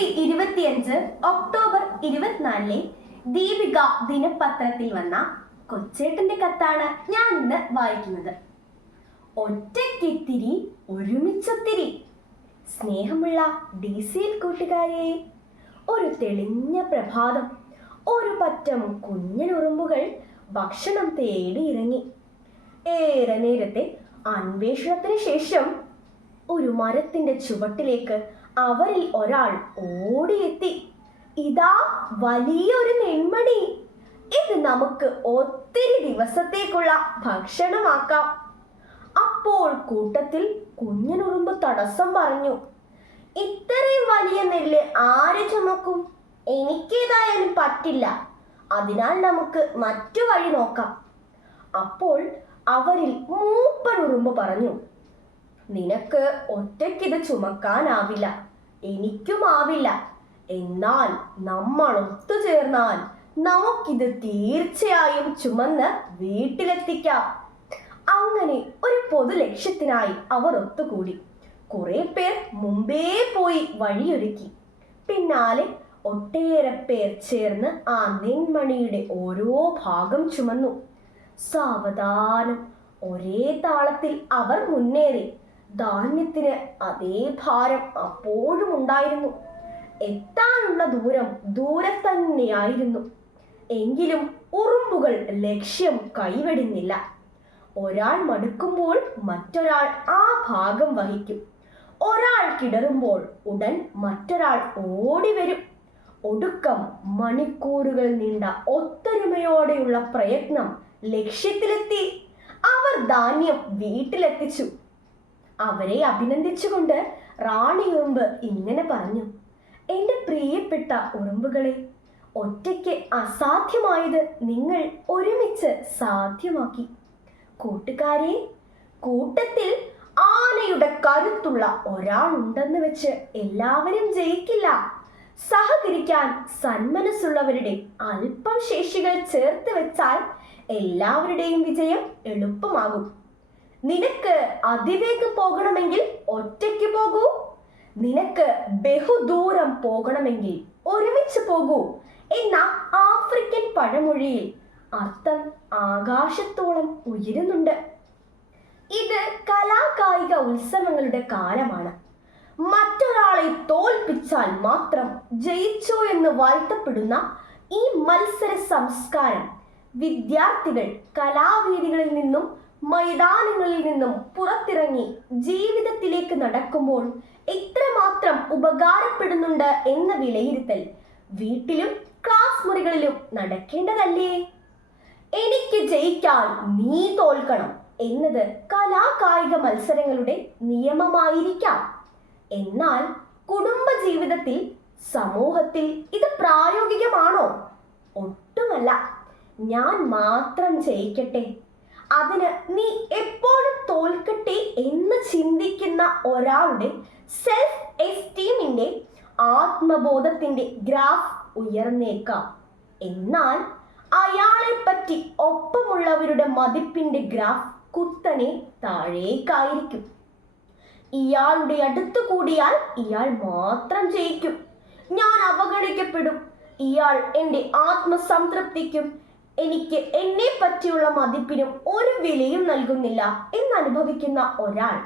രണ്ടായിരത്തി ഇരുപത്തിയഞ്ച് ഒക്ടോബർ ഇരുപത്തിനാലിലെ ദീപിക ദിനപത്രത്തിൽ വന്ന കൊച്ചേട്ടന്റെ കത്താണ് ഞാൻ ഇന്ന് വായിക്കുന്നത്. ഒറ്റയ്ക്കിത്തിരി ഒരുമിച്ചൊത്തിരി. സ്നേഹമുള്ള ഡി സിയിൽ കൂട്ടുകാരെ ഒരു തെളിഞ്ഞ പ്രഭാതം. ഒരു പറ്റം കുഞ്ഞനുറുമ്പുകൾ ഭക്ഷണം തേടി ഇറങ്ങി. ഏറെ നേരത്തെ അന്വേഷണത്തിന് ശേഷം ഒരു മരത്തിന്റെ ചുവട്ടിലേക്ക് അവരിൽ ഒരാൾ ഓടിയെത്തി. ഇതാ വലിയൊരു നെന്മണി. ഇത് നമുക്ക് ഒത്തിരി ദിവസത്തേക്കുള്ള ഭക്ഷണമാക്കാം. അപ്പോൾ കൂട്ടത്തിൽ കുഞ്ഞിനുറുമ്പ് തടസ്സം പറഞ്ഞു ഇത്രയും വലിയ നെല്ല് ആര് ചുമക്കും? എനിക്കേതായാലും പറ്റില്ല. അതിനാൽ നമുക്ക് മറ്റു വഴി നോക്കാം. അപ്പോൾ അവരിൽ മൂപ്പനുറുമ്പ് പറഞ്ഞു നിനക്ക് ഒറ്റയ്ക്കിത് ചുമക്കാനാവില്ല. എനിക്കും ആവില്ല. എന്നാൽ നമ്മൾ ഒത്തുചേർന്നാൽ നമുക്കിത് തീർച്ചയായും ചുമന്ന് വീട്ടിലെത്തിക്കാം. അങ്ങനെ ഒരു പൊതു ലക്ഷ്യത്തിനായി അവർ ഒത്തുകൂടി. കുറെ പേർ മുമ്പേ പോയി വഴിയൊരുക്കി. പിന്നാലെ ഒട്ടേറെ പേർ ചേർന്ന് ആ നെന്മണിയുടെ ഓരോ ഭാഗം ചുമന്നു. സാവധാനം ഒരേ താളത്തിൽ അവർ മുന്നേറി. ധാന്യത്തിന് അതേ ഭാരം അപ്പോഴും ഉണ്ടായിരുന്നു. എത്താനുള്ള ദൂരം ദൂരെ തന്നെയായിരുന്നു എങ്കിലും ഉറുമ്പുകൾ ലക്ഷ്യം കൈവെടിഞ്ഞില്ല. ഒരാൾ മടുക്കുമ്പോൾ മറ്റൊരാൾ ആ ഭാഗം വഹിക്കും. ഒരാൾ കിടറുമ്പോൾ ഉടൻ മറ്റൊരാൾ ഓടി വരും. ഒടുക്കം മണിക്കൂറുകൾ നീണ്ട ഒത്തൊരുമയോടെയുള്ള പ്രയത്നം ലക്ഷ്യത്തിലെത്തി. അവർ ധാന്യം വീട്ടിലെത്തിച്ചു. അവരെ അഭിനന്ദിച്ചുകൊണ്ട് റാണി ഉറുമ്പ് ഇങ്ങനെ പറഞ്ഞു എന്റെ പ്രിയപ്പെട്ട ഉറുമ്പുകളെ ഒറ്റയ്ക്ക് അസാധ്യമായത് നിങ്ങൾ ഒരുമിച്ച് സാധ്യമാക്കി. കൂട്ടുകാരെ കൂട്ടത്തിൽ ആനയുടെ കരുത്തുള്ള ഒരാളുണ്ടെന്ന് വെച്ച് എല്ലാവരും ജയിക്കില്ല. സഹകരിക്കാൻ സന്മനസ്സുള്ളവരുടെ അല്പം ശേഷികൾ ചേർത്ത് വെച്ചാൽ എല്ലാവരുടെയും വിജയം എളുപ്പമാകും. നിനക്ക് അതിവേഗം പോകണമെങ്കിൽ ഒറ്റയ്ക്ക് പോകൂ. നിനക്ക് ബഹുദൂരം പോകണമെങ്കിൽ ഒരുമിച്ച് പോകൂ എന്ന ആഫ്രിക്കൻ പഴമൊഴിയിൽ അർത്ഥം ആകാശത്തോളം ഉയരുന്നുണ്ട്. ഇത് കലാകായിക ഉത്സവങ്ങളുടെ കാലമാണ്. മറ്റൊരാളെ തോൽപ്പിച്ചാൽ മാത്രം ജയിച്ചോ എന്ന് വാഴ്ത്തപ്പെടുന്ന ഈ മത്സര സംസ്കാരം വിദ്യാർത്ഥികൾ കലാവേദികളിൽ നിന്നും മൈതാനങ്ങളിൽ നിന്നും പുറത്തിറങ്ങി ജീവിതത്തിലേക്ക് നടക്കുമ്പോൾ എത്രമാത്രം ഉപകാരപ്പെടുന്നുണ്ട് എന്ന വിലയിരുത്തൽ വീട്ടിലും ക്ലാസ് മുറികളിലും നടക്കേണ്ടതല്ലേ? എനിക്ക് ജയിക്കാൻ നീ തോൽക്കണം എന്നത് കലാകായിക മത്സരങ്ങളുടെ നിയമമായിരിക്കാം. എന്നാൽ കുടുംബ ജീവിതത്തിൽ സമൂഹത്തിൽ ഇത് പ്രായോഗികമാണോ? ഒട്ടുമല്ല. ഞാൻ മാത്രം ജയിക്കട്ടെ. അതിന് നീ എപ്പോഴും തോൽക്കട്ടെ എന്ന് ചിന്തിക്കുന്ന ഒരാളുടെ സെൽഫ് എസ്റ്റീമിന്റെ ആത്മബോധത്തിന്റെ ഗ്രാഫ് ഉയർന്നേക്കാം. എന്നാൽ അയാളെ പറ്റി ഒപ്പമുള്ളവരുടെ മതിപ്പിന്റെ ഗ്രാഫ് കുത്തനെ താഴേക്കായിരിക്കും. ഇയാളുടെ അടുത്ത് കൂടിയാൽ ഇയാൾ മാത്രം ജയിക്കും. ഞാൻ അവഗണിക്കപ്പെടും. ഇയാൾ എന്റെ ആത്മസംതൃപ്തിക്കും എനിക്ക് എന്നെ പറ്റിയുള്ള മതിപ്പിനും ഒരു വിലയും നൽകുന്നില്ല എന്നനുഭവിക്കുന്ന ഒരാൾ.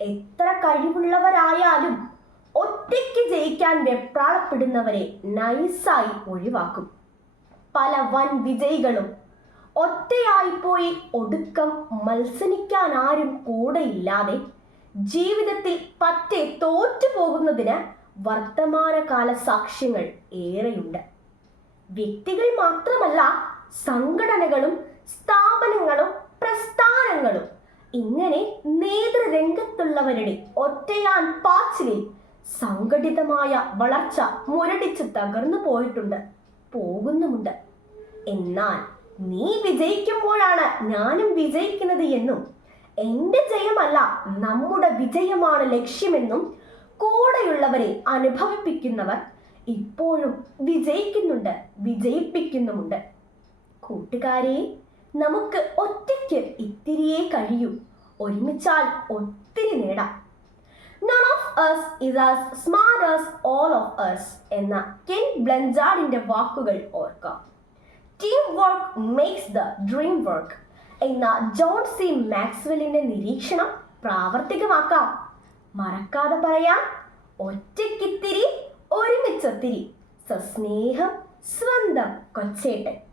എത്ര കഴിവുള്ളവരായാലും ഒറ്റയ്ക്ക് ജയിക്കാൻ വെപ്രാളപ്പെടുന്നവരെ നൈസായി ഒഴിവാക്കും. പല വൻ വിജയികളും ഒറ്റയായിപ്പോയി ഒടുക്കം മത്സരിക്കാൻ ആരും കൂടെയില്ലാതെ ജീവിതത്തിൽ പറ്റെ തോറ്റു പോകുന്നതിന് വർത്തമാനകാല സാക്ഷ്യങ്ങൾ ഏറെയുണ്ട്. വ്യക്തികൾ മാത്രമല്ല സംഘടനകളും സ്ഥാപനങ്ങളും പ്രസ്ഥാനങ്ങളും. ഇങ്ങനെ നേതൃരംഗത്തുള്ളവരുടെ ഒറ്റയാൻ പാച്ചിലിൽ സംഘടിതമായ വളർച്ച മുരടിച്ച് തകർന്നു പോയിട്ടുണ്ട് പോകുന്നുമുണ്ട്. എന്നാൽ നീ വിജയിക്കുമ്പോഴാണ് ഞാനും വിജയിക്കുന്നത് എന്നും എന്റെ ജയമല്ല നമ്മുടെ വിജയമാണ് ലക്ഷ്യമെന്നും കൂടെയുള്ളവരെ അനുഭവിപ്പിക്കുന്നവർ ഇപ്പോഴും വിജയിക്കുന്നുണ്ട് വിജയിപ്പിക്കുന്നുമുണ്ട്. കൂട്ടുകാരെ നമുക്ക് ഒറ്റയ്ക്ക് ഇത്തിരിയേ കഴിയൂ. ഒരുമിച്ചാൽ ഒത്തിരി നേടാം. None of us is as smart as all of us. എന്ന കെൻ ബ്ലഞ്ചാർഡിന്റെ വാക്കുകൾ ഓർക്കാം. Team work makes the dream work എന്ന ജോൺ സി മാക്സ്വെല്ലിന്റെ നിരീക്ഷണം പ്രാവർത്തികമാക്കാം. മറക്കാതെ പറയാം ഒറ്റയ്ക്കിത്തിരി ഒരുമിച്ചൊത്തിരി. സസ്നേഹം സ്വന്തം കൊച്ചേട്ടൻ.